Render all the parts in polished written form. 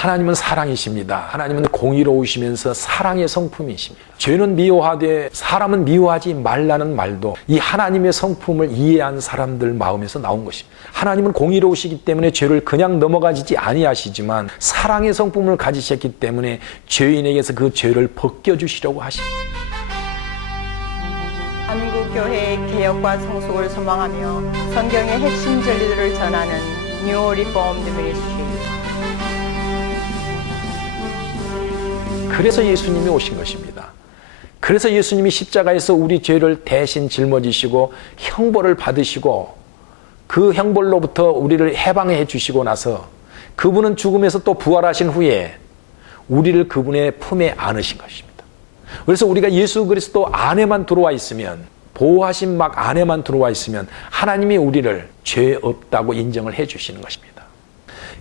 하나님은 사랑이십니다. 하나님은 공의로우시면서 사랑의 성품이십니다. 죄는 미워하되 사람은 미워하지 말라는 말도 이 하나님의 성품을 이해한 사람들 마음에서 나온 것입니다. 하나님은 공의로우시기 때문에 죄를 그냥 넘어가지 아니하시지만 사랑의 성품을 가지셨기 때문에 죄인에게서 그 죄를 벗겨주시려고 하십니다. 한국교회의 개혁과 성숙을 소망하며 성경의 핵심 진리들을 전하는 New Reformed Ministry. 그래서 예수님이 오신 것입니다. 그래서 예수님이 십자가에서 우리 죄를 대신 짊어지시고 형벌을 받으시고 그 형벌로부터 우리를 해방해 주시고 나서 그분은 죽음에서 또 부활하신 후에 우리를 그분의 품에 안으신 것입니다. 그래서 우리가 예수 그리스도 안에만 들어와 있으면, 보호하신 막 안에만 들어와 있으면 하나님이 우리를 죄 없다고 인정을 해 주시는 것입니다.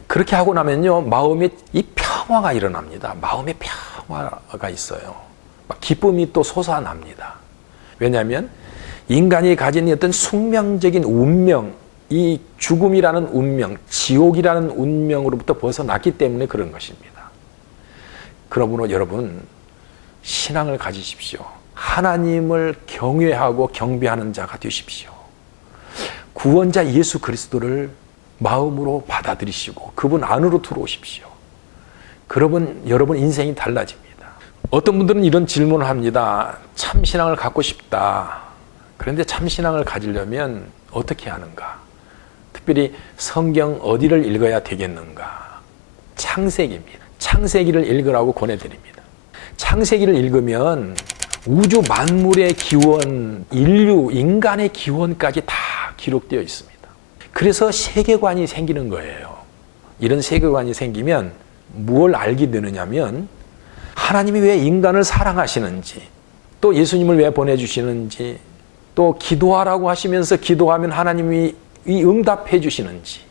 그렇게 하고 나면요, 마음에 이 평화가 일어납니다. 마음에 평화가 있어요. 막 기쁨이 또 솟아납니다. 왜냐하면 인간이 가진 어떤 숙명적인 운명, 이 죽음이라는 운명, 지옥이라는 운명으로부터 벗어났기 때문에 그런 것입니다. 그러므로 여러분, 신앙을 가지십시오. 하나님을 경외하고 경배하는 자가 되십시오. 구원자 예수 그리스도를 마음으로 받아들이시고 그분 안으로 들어오십시오. 그러면 여러분 인생이 달라집니다. 어떤 분들은 이런 질문을 합니다. 참신앙을 갖고 싶다. 그런데 참신앙을 가지려면 어떻게 하는가? 특별히 성경 어디를 읽어야 되겠는가? 창세기입니다. 창세기를 읽으라고 권해드립니다. 창세기를 읽으면 우주 만물의 기원, 인류, 인간의 기원까지 다 기록되어 있습니다. 그래서 세계관이 생기는 거예요. 이런 세계관이 생기면 무엇을 알게 되느냐면 하나님이 왜 인간을 사랑하시는지, 또 예수님을 왜 보내주시는지, 또 기도하라고 하시면서 기도하면 하나님이 응답해 주시는지,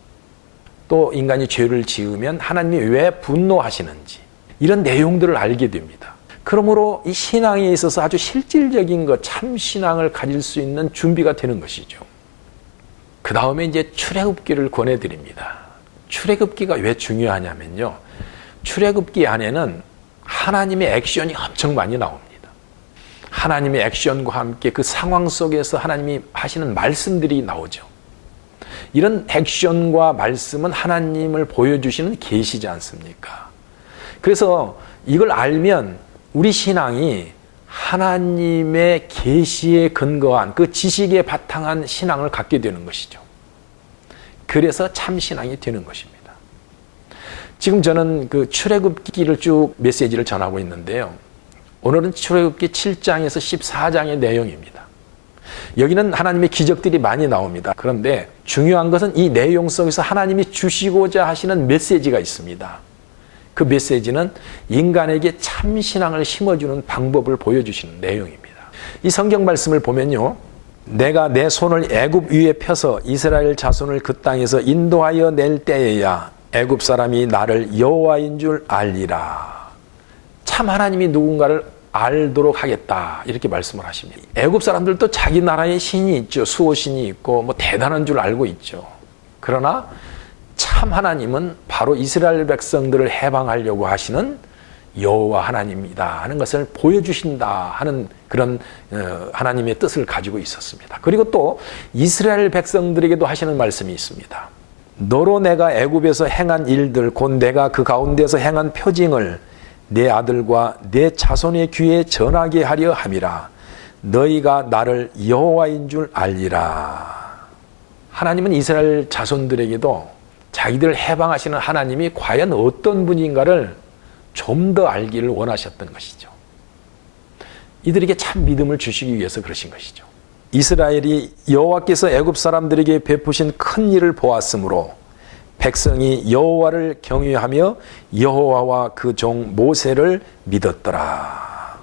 또 인간이 죄를 지으면 하나님이 왜 분노하시는지, 이런 내용들을 알게 됩니다. 그러므로 이 신앙에 있어서 아주 실질적인 것, 참신앙을 가질 수 있는 준비가 되는 것이죠. 그 다음에 이제 출애굽기를 권해드립니다. 출애굽기가 왜 중요하냐면요, 출애굽기 안에는 하나님의 액션이 엄청 많이 나옵니다. 하나님의 액션과 함께 그 상황 속에서 하나님이 하시는 말씀들이 나오죠. 이런 액션과 말씀은 하나님을 보여주시는 계시지 않습니까? 그래서 이걸 알면 우리 신앙이 하나님의 계시에 근거한 그 지식에 바탕한 신앙을 갖게 되는 것이죠. 그래서 참신앙이 되는 것입니다. 지금 저는 그 출애굽기를 쭉 메시지를 전하고 있는데요. 오늘은 출애굽기 7장에서 14장의 내용입니다. 여기는 하나님의 기적들이 많이 나옵니다. 그런데 중요한 것은 이 내용 속에서 하나님이 주시고자 하시는 메시지가 있습니다. 그 메시지는 인간에게 참신앙을 심어주는 방법을 보여주시는 내용입니다. 이 성경 말씀을 보면요, 내가 내 손을 애굽 위에 펴서 이스라엘 자손을 그 땅에서 인도하여 낼 때에야 애굽 사람이 나를 여호와인 줄 알리라. 참 하나님이 누군가를 알도록 하겠다, 이렇게 말씀을 하십니다. 애굽 사람들도 자기 나라의 신이 있죠. 수호신이 있고 뭐 대단한 줄 알고 있죠. 그러나 참 하나님은 바로 이스라엘 백성들을 해방하려고 하시는 여호와 하나님이다 하는 것을 보여주신다 하는 그런 하나님의 뜻을 가지고 있었습니다. 그리고 또 이스라엘 백성들에게도 하시는 말씀이 있습니다. 너로 내가 애굽에서 행한 일들, 곧 내가 그 가운데서 행한 표징을 내 아들과 내 자손의 귀에 전하게 하려 함이라. 너희가 나를 여호와인 줄 알리라. 하나님은 이스라엘 자손들에게도 자기들을 해방하시는 하나님이 과연 어떤 분인가를 좀 더 알기를 원하셨던 것이죠. 이들에게 참 믿음을 주시기 위해서 그러신 것이죠. 이스라엘이 여호와께서 애굽 사람들에게 베푸신 큰 일을 보았으므로 백성이 여호와를 경외하며 여호와와 그 종 모세를 믿었더라.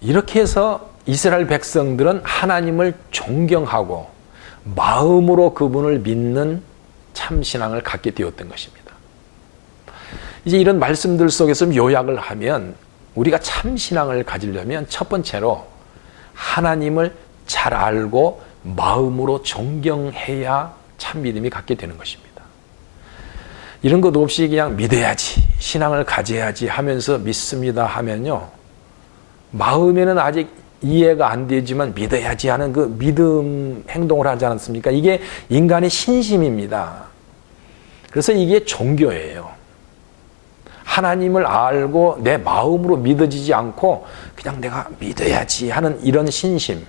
이렇게 해서 이스라엘 백성들은 하나님을 존경하고 마음으로 그분을 믿는 참신앙을 갖게 되었던 것입니다. 이제 이런 말씀들 속에서 요약을 하면 우리가 참신앙을 가지려면 첫 번째로 하나님을 잘 알고 마음으로 존경해야 참 믿음이 갖게 되는 것입니다. 이런 것 없이 그냥 믿어야지, 신앙을 가져야지 하면서 믿습니다 하면요, 마음에는 아직 이해가 안 되지만 믿어야지 하는 그 믿음 행동을 하지 않습니까? 이게 인간의 신심입니다. 그래서 이게 종교예요. 하나님을 알고 내 마음으로 믿어지지 않고 그냥 내가 믿어야지 하는 이런 신심,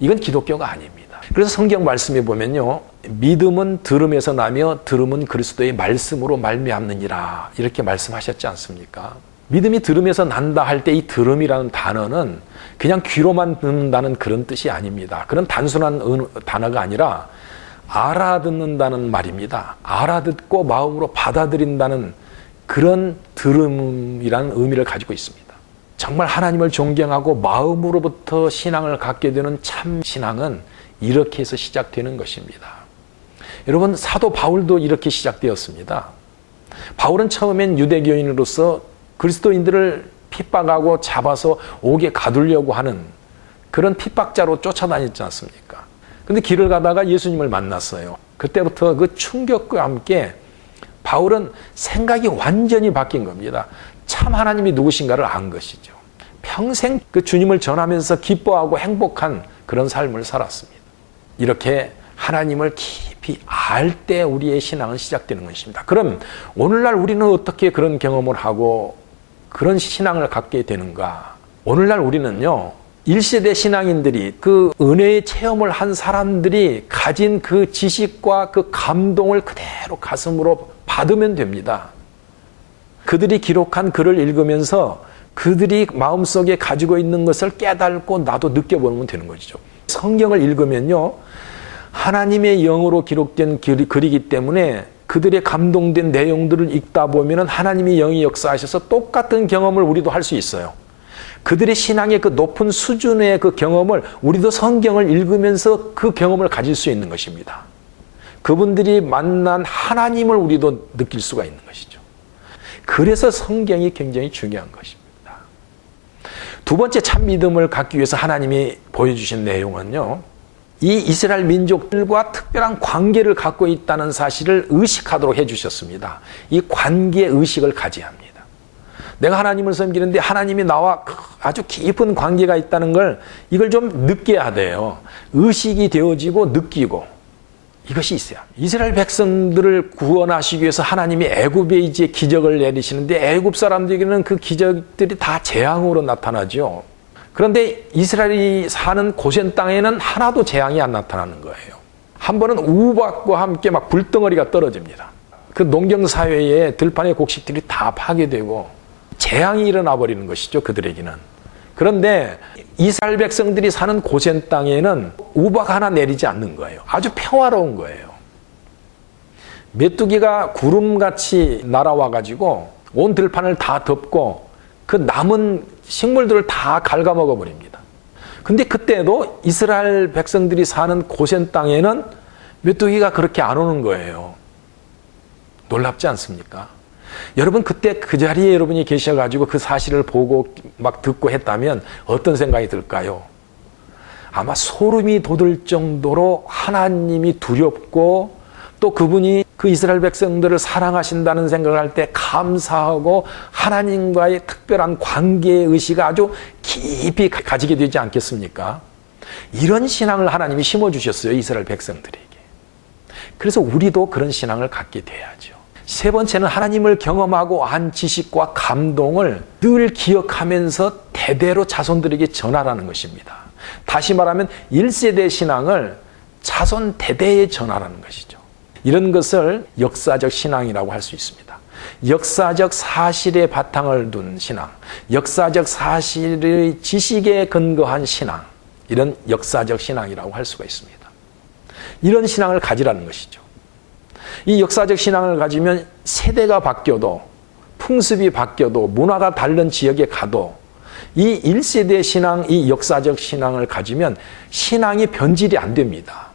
이건 기독교가 아닙니다. 그래서 성경 말씀에 보면요, 믿음은 들음에서 나며 들음은 그리스도의 말씀으로 말미암느니라, 이렇게 말씀하셨지 않습니까? 믿음이 들음에서 난다 할 때 이 들음이라는 단어는 그냥 귀로만 듣는다는 그런 뜻이 아닙니다. 그런 단순한 단어가 아니라 알아듣는다는 말입니다. 알아듣고 마음으로 받아들인다는 그런 들음이라는 의미를 가지고 있습니다. 정말 하나님을 존경하고 마음으로부터 신앙을 갖게 되는 참 신앙은 이렇게 해서 시작되는 것입니다. 여러분, 사도 바울도 이렇게 시작되었습니다. 바울은 처음엔 유대교인으로서 그리스도인들을 핍박하고 잡아서 옥에 가두려고 하는 그런 핍박자로 쫓아다녔지 않습니까? 근데 길을 가다가 예수님을 만났어요. 그때부터 그 충격과 함께 바울은 생각이 완전히 바뀐 겁니다. 참 하나님이 누구신가를 안 것이죠. 평생 그 주님을 전하면서 기뻐하고 행복한 그런 삶을 살았습니다. 이렇게 하나님을 깊이 알 때 우리의 신앙은 시작되는 것입니다. 그럼 오늘날 우리는 어떻게 그런 경험을 하고 그런 신앙을 갖게 되는가? 오늘날 우리는요, 1세대 신앙인들이 그 은혜의 체험을 한 사람들이 가진 그 지식과 그 감동을 그대로 가슴으로 받으면 됩니다. 그들이 기록한 글을 읽으면서 그들이 마음속에 가지고 있는 것을 깨닫고 나도 느껴보면 되는 것이죠. 성경을 읽으면요, 하나님의 영으로 기록된 글이기 때문에 그들의 감동된 내용들을 읽다 보면 하나님의 영이 역사하셔서 똑같은 경험을 우리도 할 수 있어요. 그들의 신앙의 그 높은 수준의 그 경험을 우리도 성경을 읽으면서 그 경험을 가질 수 있는 것입니다. 그분들이 만난 하나님을 우리도 느낄 수가 있는 것이죠. 그래서 성경이 굉장히 중요한 것입니다. 두 번째 참 믿음을 갖기 위해서 하나님이 보여주신 내용은요, 이 이스라엘 민족들과 특별한 관계를 갖고 있다는 사실을 의식하도록 해주셨습니다. 이 관계 의식을 가져야 합니다. 내가 하나님을 섬기는데 하나님이 나와 아주 깊은 관계가 있다는 걸, 이걸 좀 느껴야 돼요. 의식이 되어지고 느끼고, 이것이 있어요. 이스라엘 백성들을 구원하시기 위해서 하나님이 애굽에 이제 기적을 내리시는데 애굽 사람들에게는 그 기적들이 다 재앙으로 나타나죠. 그런데 이스라엘이 사는 고센 땅에는 하나도 재앙이 안 나타나는 거예요. 한 번은 우박과 함께 막 불덩어리가 떨어집니다. 그 농경 사회에 들판의 곡식들이 다 파괴되고 재앙이 일어나 버리는 것이죠, 그들에게는. 그런데 이스라엘 백성들이 사는 고센 땅에는 우박 하나 내리지 않는 거예요. 아주 평화로운 거예요. 메뚜기가 구름같이 날아와 가지고 온 들판을 다 덮고 그 남은 식물들을 다 갉아먹어 버립니다. 근데 그때도 이스라엘 백성들이 사는 고센 땅에는 메뚜기가 그렇게 안 오는 거예요. 놀랍지 않습니까? 여러분, 그때 그 자리에 여러분이 계셔가지고 그 사실을 보고 막 듣고 했다면 어떤 생각이 들까요? 아마 소름이 돋을 정도로 하나님이 두렵고, 또 그분이 그 이스라엘 백성들을 사랑하신다는 생각을 할 때 감사하고 하나님과의 특별한 관계의식을 아주 깊이 가지게 되지 않겠습니까? 이런 신앙을 하나님이 심어주셨어요, 이스라엘 백성들에게. 그래서 우리도 그런 신앙을 갖게 돼야죠. 세 번째는 하나님을 경험하고 한 지식과 감동을 늘 기억하면서 대대로 자손들에게 전하라는 것입니다. 다시 말하면 1세대 신앙을 자손 대대에 전하라는 것이죠. 이런 것을 역사적 신앙이라고 할 수 있습니다. 역사적 사실에 바탕을 둔 신앙, 역사적 사실의 지식에 근거한 신앙, 이런 역사적 신앙이라고 할 수가 있습니다. 이런 신앙을 가지라는 것이죠. 이 역사적 신앙을 가지면 세대가 바뀌어도, 풍습이 바뀌어도, 문화가 다른 지역에 가도 이 1세대 신앙, 이 역사적 신앙을 가지면 신앙이 변질이 안 됩니다.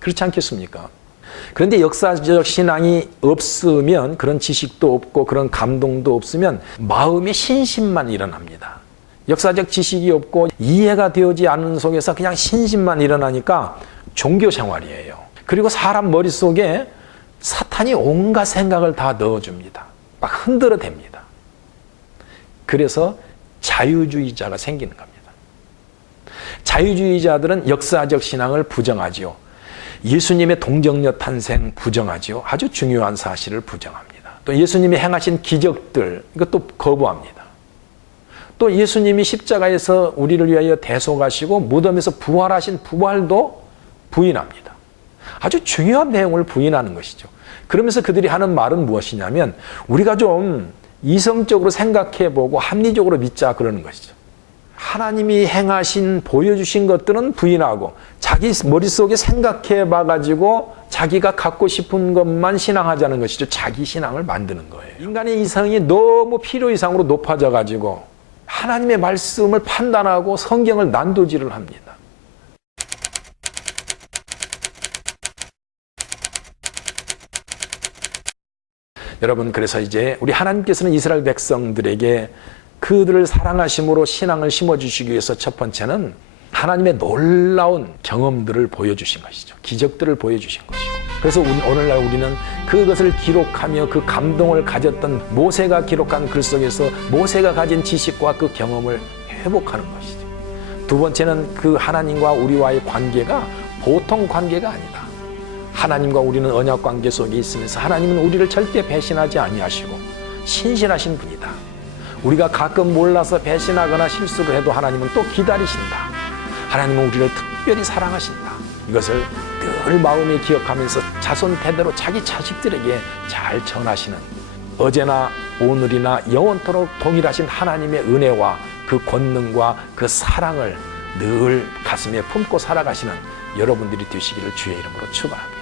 그렇지 않겠습니까? 그런데 역사적 신앙이 없으면, 그런 지식도 없고 그런 감동도 없으면 마음의 신심만 일어납니다. 역사적 지식이 없고 이해가 되어지 않는 속에서 그냥 신심만 일어나니까 종교 생활이에요. 그리고 사람 머릿속에 사탄이 온갖 생각을 다 넣어줍니다. 막 흔들어댑니다. 그래서 자유주의자가 생기는 겁니다. 자유주의자들은 역사적 신앙을 부정하지요. 예수님의 동정녀 탄생 부정하지요. 아주 중요한 사실을 부정합니다. 또 예수님이 행하신 기적들, 이것도 거부합니다. 또 예수님이 십자가에서 우리를 위하여 대속하시고 무덤에서 부활하신 부활도 부인합니다. 아주 중요한 내용을 부인하는 것이죠. 그러면서 그들이 하는 말은 무엇이냐면 우리가 좀 이성적으로 생각해보고 합리적으로 믿자 그러는 것이죠. 하나님이 행하신 보여주신 것들은 부인하고 자기 머릿속에 생각해봐가지고 자기가 갖고 싶은 것만 신앙하자는 것이죠. 자기 신앙을 만드는 거예요. 인간의 이성이 너무 필요 이상으로 높아져가지고 하나님의 말씀을 판단하고 성경을 난도질을 합니다. 여러분, 그래서 이제 우리 하나님께서는 이스라엘 백성들에게 그들을 사랑하심으로 신앙을 심어주시기 위해서 첫 번째는 하나님의 놀라운 경험들을 보여주신 것이죠. 기적들을 보여주신 것이고. 그래서 오늘날 우리는 그것을 기록하며 그 감동을 가졌던 모세가 기록한 글 속에서 모세가 가진 지식과 그 경험을 회복하는 것이죠. 두 번째는 그 하나님과 우리와의 관계가 보통 관계가 아니다. 하나님과 우리는 언약 관계 속에 있으면서 하나님은 우리를 절대 배신하지 아니하시고 신실하신 분이다. 우리가 가끔 몰라서 배신하거나 실수를 해도 하나님은 또 기다리신다. 하나님은 우리를 특별히 사랑하신다. 이것을 늘 마음에 기억하면서 자손 대대로 자기 자식들에게 잘 전하시는, 어제나 오늘이나 영원토록 동일하신 하나님의 은혜와 그 권능과 그 사랑을 늘 가슴에 품고 살아가시는 여러분들이 되시기를 주의 이름으로 축원합니다.